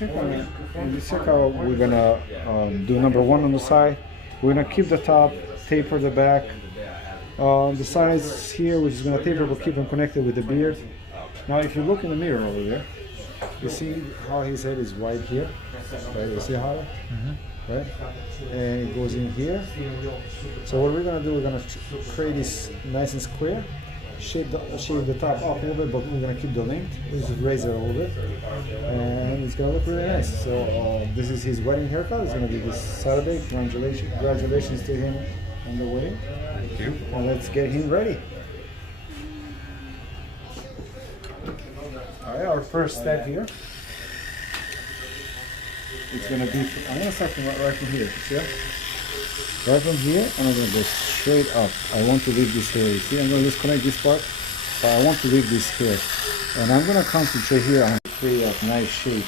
In this circle, we're gonna do number one on the side. We're gonna keep the top, taper the back. The sides here, which is gonna taper, but keep them connected with the beard. Now, if you look in the mirror over there, you see how his head is right here, right? You see how? Right? And it goes in here. So what we're gonna do, we're gonna create this nice and square. Shape the top up a little bit, but we're gonna keep the length. We just raise it a little bit, and it's gonna look really nice. So this is his wedding haircut. It's gonna be this Saturday. Congratulations to him on the wedding. Thank you. And let's get him ready. All right, our first step here. It's gonna be. I'm gonna start from right from here. See? Right from here, and I'm gonna go straight up. I want to leave this hair. You see, I'm gonna disconnect this part, but I want to leave this hair, and I'm gonna concentrate here on create a nice shape.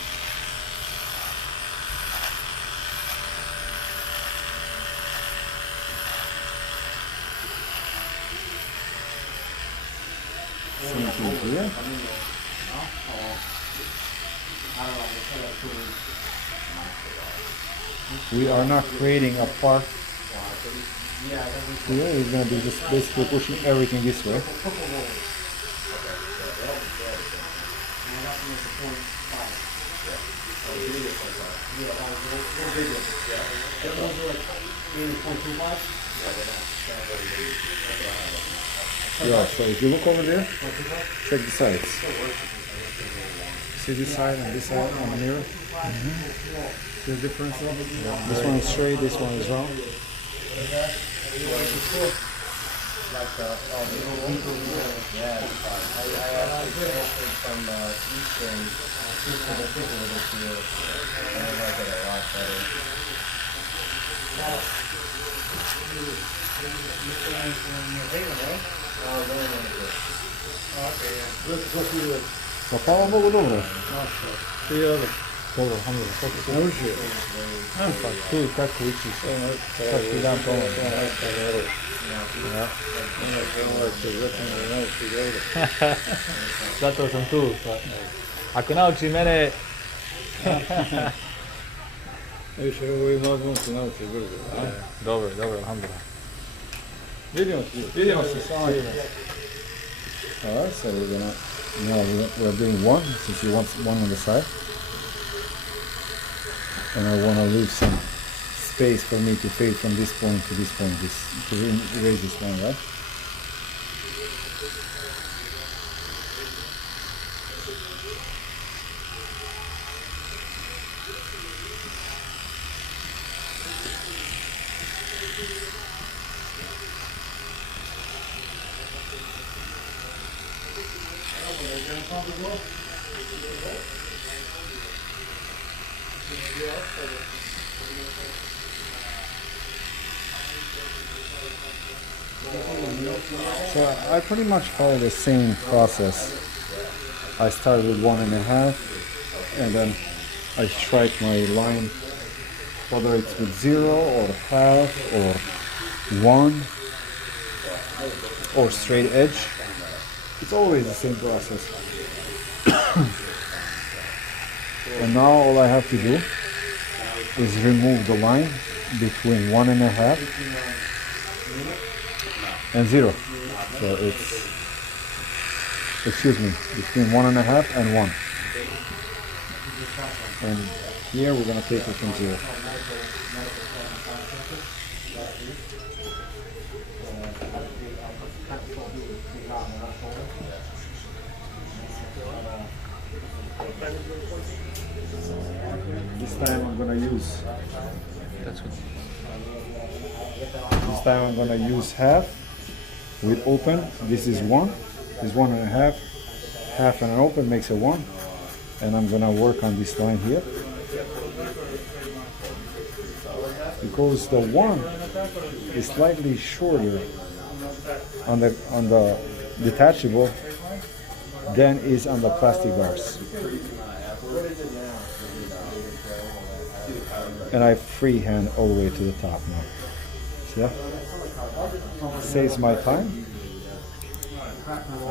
Same thing here. We are not creating a part here. It's going to be just basically pushing everything this way. Yeah, so if you look over there, check the sides. See this side and this side on the mirror? See the difference there? Yeah. This one is straight, this one is round. Попало много добро. Dobro, alhamdulillah. Naučio. Pa tu kako učiš, svaki dan pomoć. Ja. Zato sam tu. Ako nauči mene... Više ovo i možemo se nauči brzo. Dobro, alhamdulillah. Vidimo se samo. Alright, so we're doing one, since you want one on the side. And I want to leave some space for me to fade from this point to this point, to erase this one, right? So I pretty much follow the same process. I start with 1.5 and then I strike my line, whether it's with 0 or half or 1 or straight edge. It's always the same process. And now all I have to do is remove the line between 1.5 and 0. So it's, between 1.5 and 1. And here we're going to take it from 0. This time I'm going to use, this time I'm going to use half with open. This is 1, this is 1.5, half and an open makes a 1. And I'm going to work on this line here. Because the 1 is slightly shorter on the detachable than is on the plastic bars. And I freehand all the way to the top now. See that? Saves my time.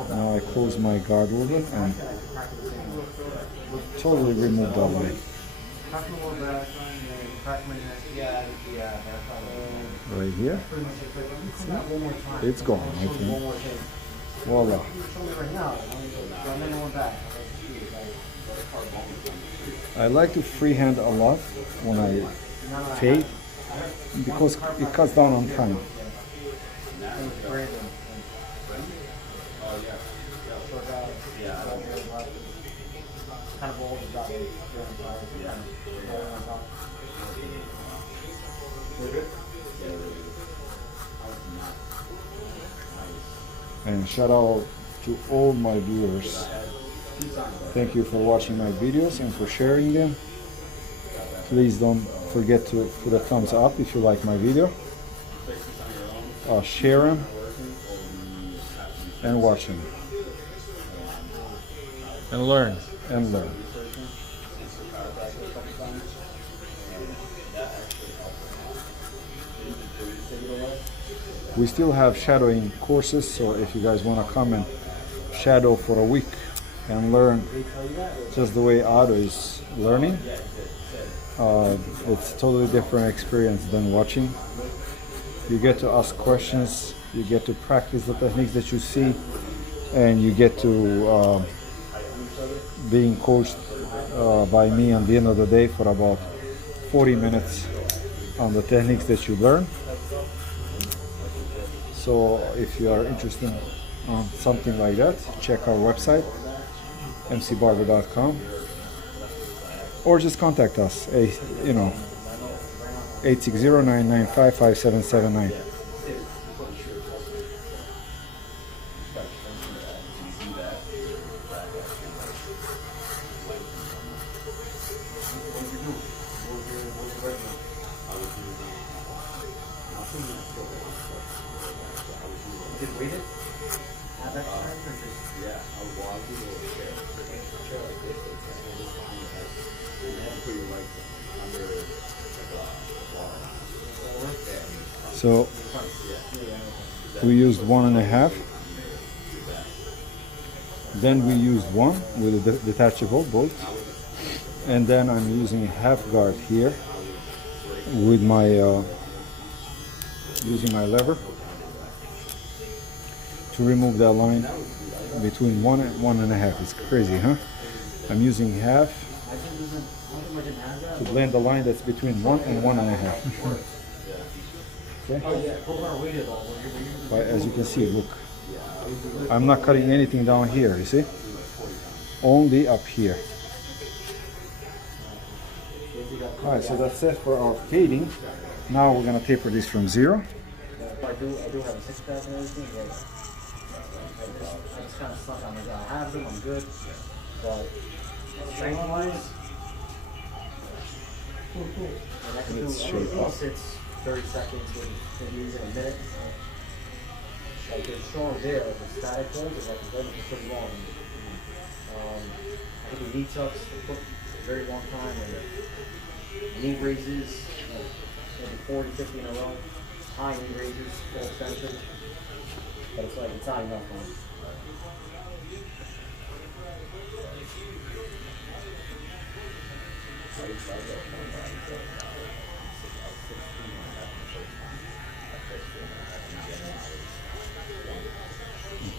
Now I close my guard over and totally remove that line. Right here. It's gone, I think. Voila. I like to freehand a lot when I fade because it cuts down on time. And shout out to all my viewers. Thank you for watching my videos and for sharing them. Please don't forget to put a thumbs up if you like my video. Share them and watch them. And learn. And learn. We still have shadowing courses, so if you guys want to come and shadow for a week and learn just the way Otto is learning, it's a totally different experience than watching. You get to ask questions, you get to practice the techniques that you see, and you get to being coached by me at the end of the day for about 40 minutes on the techniques that you learn. So if you are interested in something like that, check our website, mcbarber.com, or just contact us, 860-995-5779. So we used 1.5, then we used 1 with a detachable bolt, and then I'm using a half guard here with my using my lever to remove that line between 1 and 1.5. It's crazy, huh? I'm using half to blend the line that's between 1 and 1.5. Okay. But as you can see, look, I'm not cutting anything down here, you see? Only up here. Alright, so that's it for our fading. Now we're gonna taper this from 0. I do have a 6-pack and everything, but I just kind of suck on it. I have them, I'm good, but strength-wise, and I can do Let's any shape up. sits 30 seconds, maybe even a minute. Like the short there, like the static hold is like pretty long. I can do knee tucks for a very long time, and knee raises, maybe 40, 50 in a row. High knee raises, full extension. But it's like, it's not enough, man.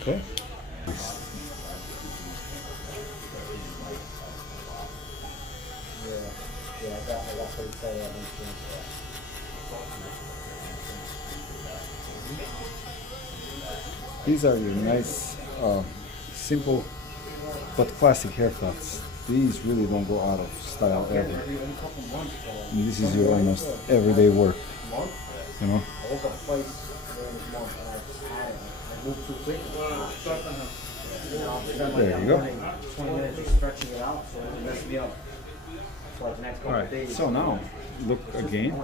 Okay. Yeah, I got pretty tight on these things. These are your nice, simple but classic haircuts. These really don't go out of style ever. And this is your almost everyday work, you know? I woke up twice during this month and I just had it. I moved too quick. There you go. 20 minutes just stretching it out, so it messed me up. So like the next couple of days. Alright, so now look again.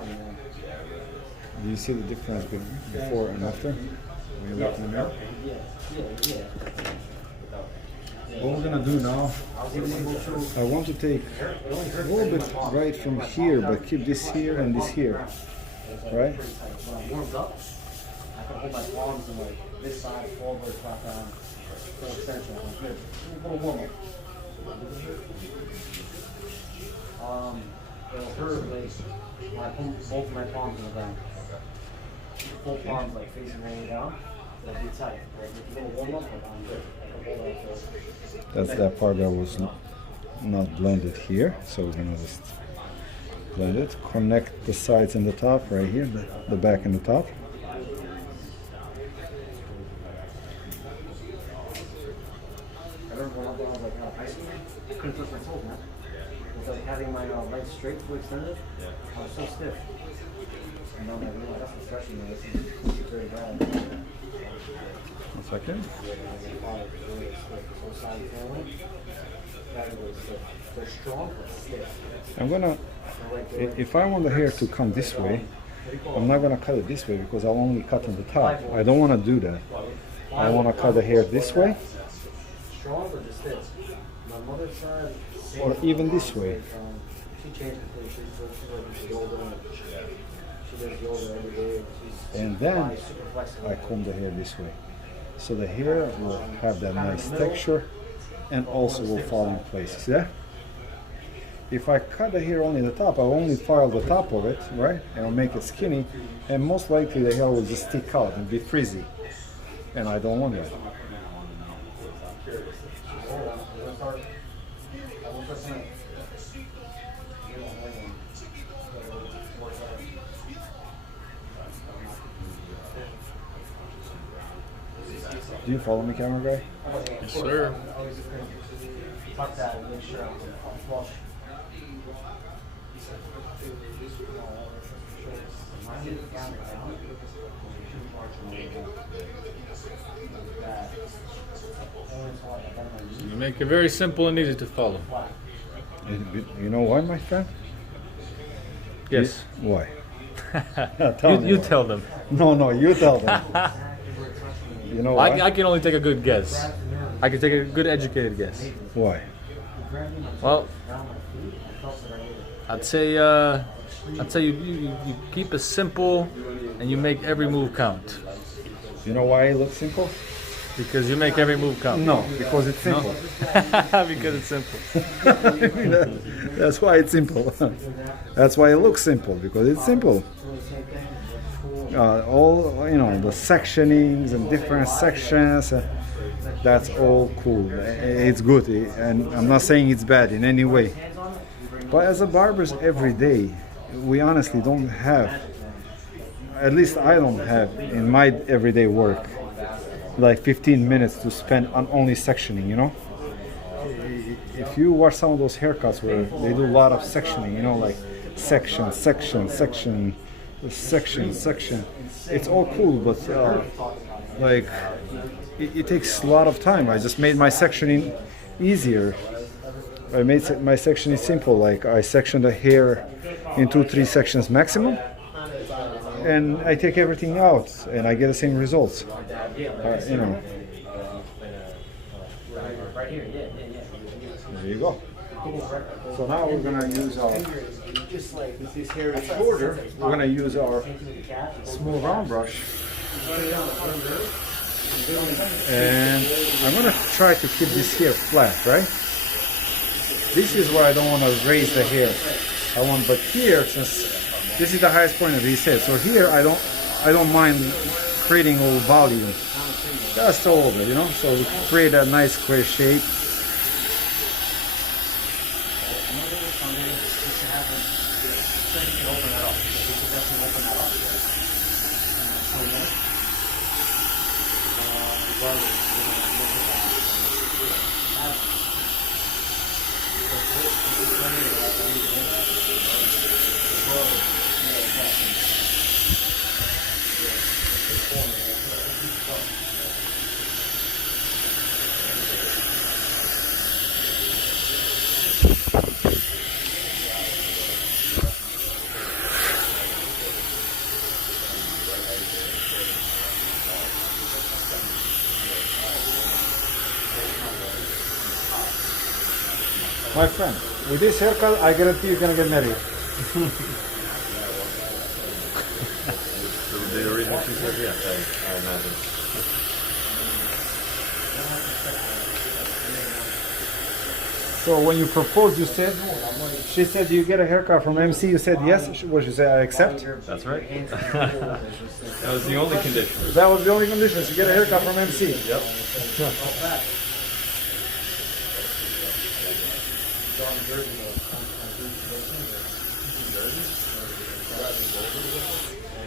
Do you see the difference before and after? When you look in the mirror? Yeah. What we're gonna do now, I want to take a little bit right from here, but keep this here and this here, right? When I'm warmed up, I can hold my palms and like this side forward, clap down, full extension. I'm good. A little warm up. it'll hurt like when I put both of my palms in the back. Full palms like facing way down. It'll be tight. Like if you go warm up, like I'm good. Like a hold out. That's that part that was not blended here. So we're gonna just blend it. Connect the sides and the top right here, the back and the top. I remember when I was like out of high school, I couldn't twist my toes, man. It was like having my legs straight, fully extended. I was so stiff. And now that I realize that's what stretching is. It's very bad. 1 second. They're strong but stiff. I'm gonna, if I want the hair to come this way, I'm not gonna cut it this way because I'll only cut on the top. I don't want to do that. I want to cut the hair this way, Strong or just stiff? My mother's side, or even this way. she changed completely. She's yoga. She does yoga every day. And then I comb the hair this way. So the hair will have that nice texture and also will fall in place. See that? If I cut the hair only the top, I'll only file the top of it, right? And I'll make it skinny, and most likely the hair will just stick out and be frizzy. And I don't want that. Do you follow me, camera guy? Yes, sir. Tuck that and make sure I'm flush. You make it very simple and easy to follow. You know why, my friend? Yes. Why? You tell them. No, you tell them. You know why? I can only take a good guess. I can take a good educated guess. Why? Well, I'd say you keep it simple and you make every move count. You know why it looks simple? Because you make every move count. No, because it's simple. Because it's simple. That's why it's simple. That's why it looks simple, because it's simple. All the sectionings and different sections. That's all cool. It's good, and I'm not saying it's bad in any way. But as a barbers every day, we honestly don't have. At least I don't have in my everyday work like 15 minutes to spend on only sectioning, If you watch some of those haircuts where they do a lot of sectioning, like section, it's all cool, but it takes a lot of time. I just made my sectioning easier. I made my sectioning simple, like I section the hair in 2-3 sections maximum, and I take everything out and I get the same results. There you go. So now we're gonna use our, since this hair is shorter, we're gonna use our small round brush. And I'm gonna try to keep this hair flat, right? This is where I don't want to raise the hair. But here, since this is the highest point of his head, so here I don't mind creating a little volume, just a little bit, so we can create a nice square shape. My friend, with this haircut, I guarantee you're gonna get married. The reason she said yes, I imagine. So when you proposed, you said, she said, you get a haircut from MC. You said yes. What she said, I accept. That's right. That was the only condition. That was the only condition. You get a haircut from MC. Yep.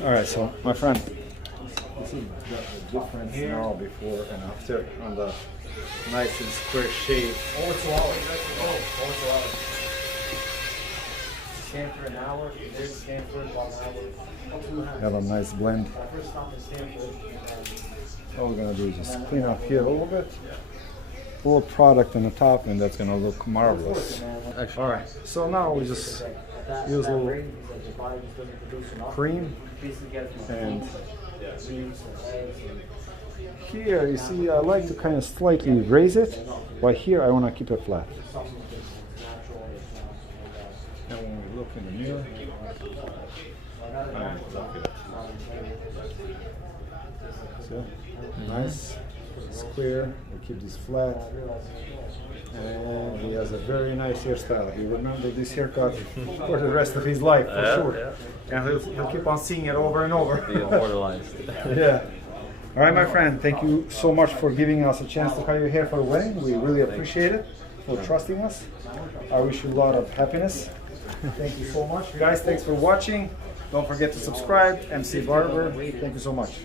All right, so my friend, this is the difference now before and after on the nice and square shape. Over 2 hours. Over 2 hours. Stanford an hour, there's Stanford 1 hour. Have a nice blend. First stop in Stanford. All we're gonna do is just clean up here a little bit. A little product on the top, and that's gonna look marvelous. All right, so now we just use a little cream, and here you see I like to kind of slightly raise it, but here I want to keep it flat. And when we look in the mirror, so nice, square. We keep this flat, and he has a very nice hairstyle. He remember this haircut for the rest of his life, for sure. And he'll keep on seeing it over and over. Be immortalized. Yeah. All right, my friend. Thank you so much for giving us a chance to cut your hair for the wedding. We really appreciate it, for trusting us. I wish you a lot of happiness. Thank you so much, guys. Thanks for watching. Don't forget to subscribe. MC Barber. Thank you so much.